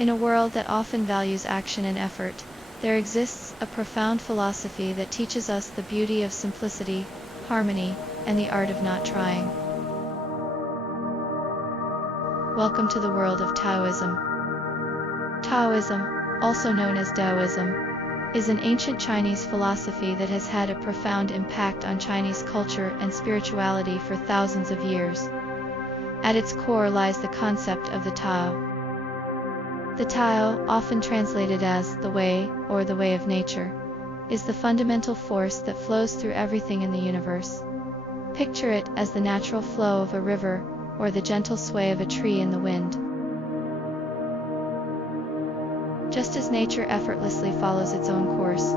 In a world that often values action and effort, there exists a profound philosophy that teaches us the beauty of simplicity, harmony, and the art of not trying. Welcome to the world of Taoism. Taoism, also known as Taoism, is an ancient Chinese philosophy that has had a profound impact on Chinese culture and spirituality for thousands of years. At its core lies the concept of the Tao. The Tao, often translated as the way or the way of nature, is the fundamental force that flows through everything in the universe. Picture it as the natural flow of a river or the gentle sway of a tree in the wind. Just as nature effortlessly follows its own course,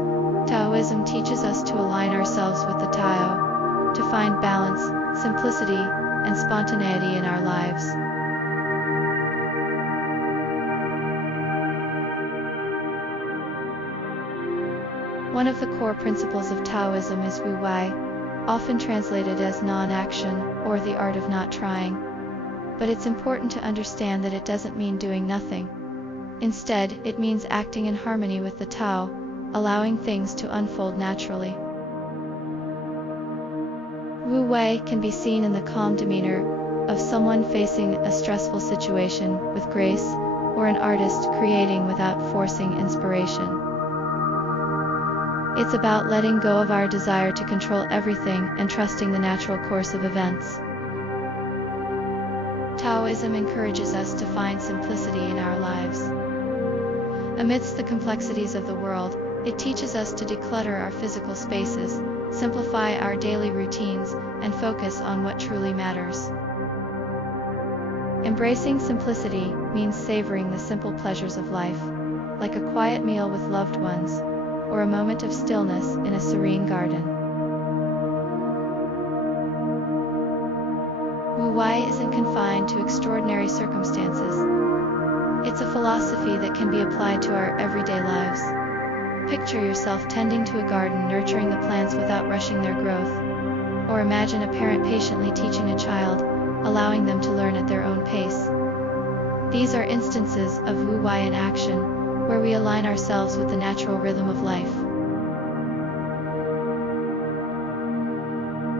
Taoism teaches us to align ourselves with the Tao, to find balance, simplicity, and spontaneity in our lives. One of the core principles of Taoism is Wu Wei, often translated as non-action or the art of not trying. But it's important to understand that it doesn't mean doing nothing. Instead, it means acting in harmony with the Tao, allowing things to unfold naturally. Wu Wei can be seen in the calm demeanor of someone facing a stressful situation with grace, or an artist creating without forcing inspiration. It's about letting go of our desire to control everything and trusting the natural course of events. Taoism encourages us to find simplicity in our lives. Amidst the complexities of the world, it teaches us to declutter our physical spaces, simplify our daily routines, and focus on what truly matters. Embracing simplicity means savoring the simple pleasures of life, like a quiet meal with loved ones, or a moment of stillness in a serene garden. Wu Wei isn't confined to extraordinary circumstances. It's a philosophy that can be applied to our everyday lives. Picture yourself tending to a garden, nurturing the plants without rushing their growth. Or imagine a parent patiently teaching a child, allowing them to learn at their own pace. These are instances of Wu Wei in action, where we align ourselves with the natural rhythm of life.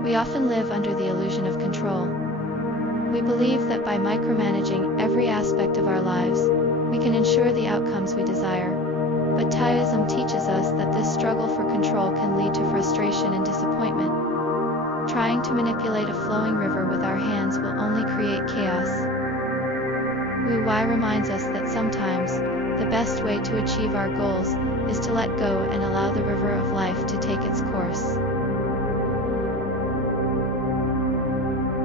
We often live under the illusion of control. We believe that by micromanaging every aspect of our lives, we can ensure the outcomes we desire. But Taoism teaches us that this struggle for control can lead to frustration and disappointment. Trying to manipulate a flowing river with our hands will only create chaos. Wu Wei reminds us that sometimes, the best way to achieve our goals is to let go and allow the river of life to take its course.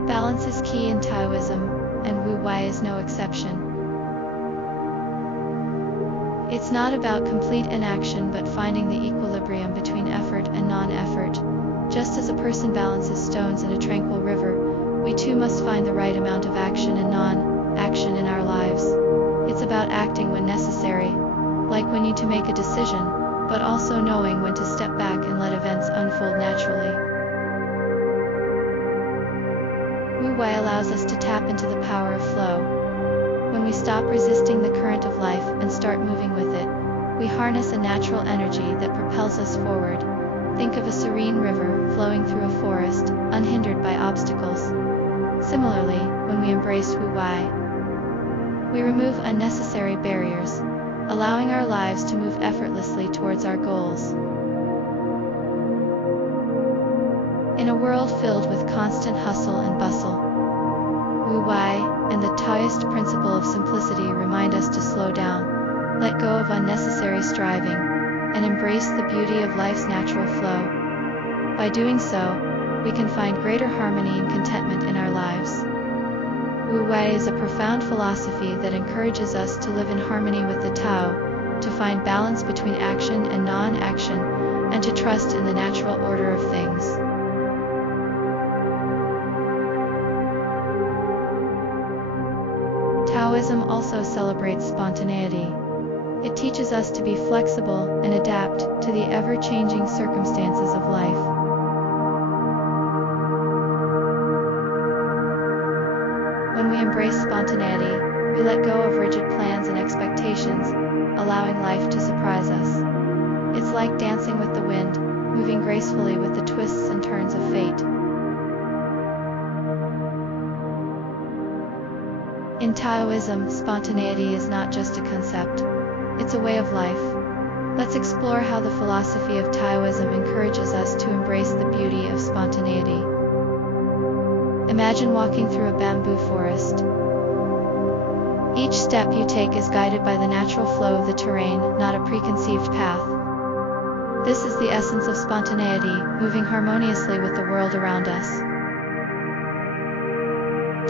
Balance is key in Taoism, and Wu Wei is no exception. It's not about complete inaction but finding the equilibrium between effort and non-effort. Just as a person balances stones in a tranquil river, we too must find the right amount of action and non-action in our lives. It's about acting when necessary, like when you need to make a decision, but also knowing when to step back and let events unfold naturally. Wu Wei allows us to tap into the power of flow. When we stop resisting the current of life and start moving with it, we harness a natural energy that propels us forward. Think of a serene river flowing through a forest, unhindered by obstacles. Similarly, when we embrace Wu Wei, we remove unnecessary barriers, allowing our lives to move effortlessly towards our goals. In a world filled with constant hustle and bustle, Wu Wei and the Taoist principle of simplicity remind us to slow down, let go of unnecessary striving, and embrace the beauty of life's natural flow. By doing so, we can find greater harmony and contentment in our lives. Wu Wei is a profound philosophy that encourages us to live in harmony with the Tao, to find balance between action and non-action, and to trust in the natural order of things. Taoism also celebrates spontaneity. It teaches us to be flexible and adapt to the ever-changing circumstances of life. When we embrace spontaneity, we let go of rigid plans and expectations life to surprise us. It's like dancing with the wind, moving gracefully with the twists and turns of fate. In Taoism, spontaneity is not just a concept, it's a way of life. Let's explore how the philosophy of Taoism encourages us to embrace the beauty of spontaneity. Imagine walking through a bamboo forest. Each step you take is guided by the natural flow of the terrain, not a preconceived path. This is the essence of spontaneity, moving harmoniously with the world around us.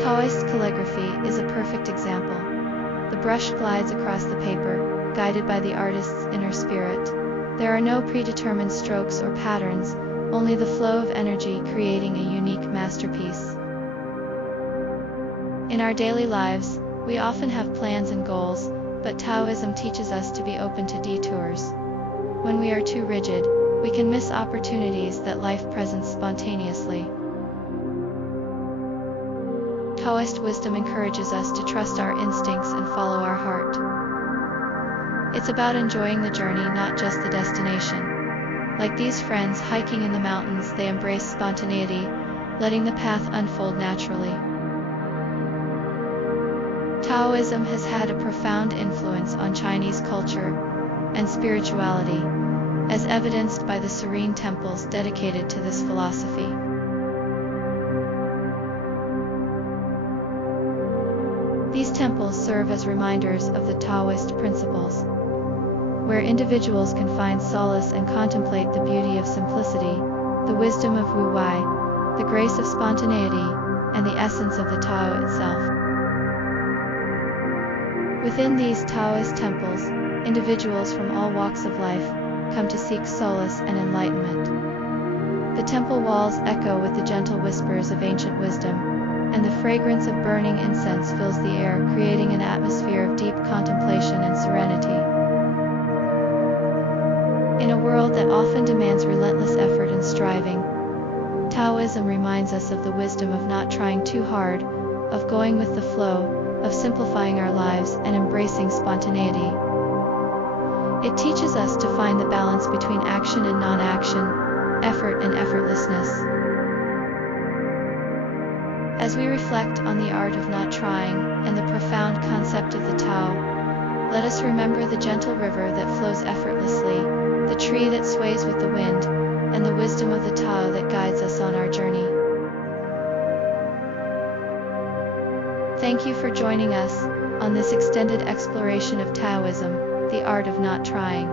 Taoist calligraphy is a perfect example. The brush glides across the paper, guided by the artist's inner spirit. There are no predetermined strokes or patterns, only the flow of energy creating a unique masterpiece. In our daily lives, we often have plans and goals, but Taoism teaches us to be open to detours. When we are too rigid, we can miss opportunities that life presents spontaneously. Taoist wisdom encourages us to trust our instincts and follow our heart. It's about enjoying the journey, not just the destination. Like these friends hiking in the mountains, they embrace spontaneity, letting the path unfold naturally. Taoism has had a profound influence on Chinese culture and spirituality, as evidenced by the serene temples dedicated to this philosophy. These temples serve as reminders of the Taoist principles, where individuals can find solace and contemplate the beauty of simplicity, the wisdom of Wu Wei, the grace of spontaneity, and the essence of the Tao itself. Within these Taoist temples, individuals from all walks of life come to seek solace and enlightenment. The temple walls echo with the gentle whispers of ancient wisdom, and the fragrance of burning incense fills the air, creating an atmosphere of deep contemplation and serenity. In a world that often demands relentless effort and striving, Taoism reminds us of the wisdom of not trying too hard, of going with the flow, of simplifying our lives and embracing spontaneity. It teaches us to find the balance between action and non-action, effort and effortlessness. As we reflect on the art of not trying and the profound concept of the Tao, let us remember the gentle river that flows effortlessly, the tree that sways with the wind, and the wisdom of the Tao that guides us on our journey. Thank you for joining us on this extended exploration of Taoism, the art of not trying.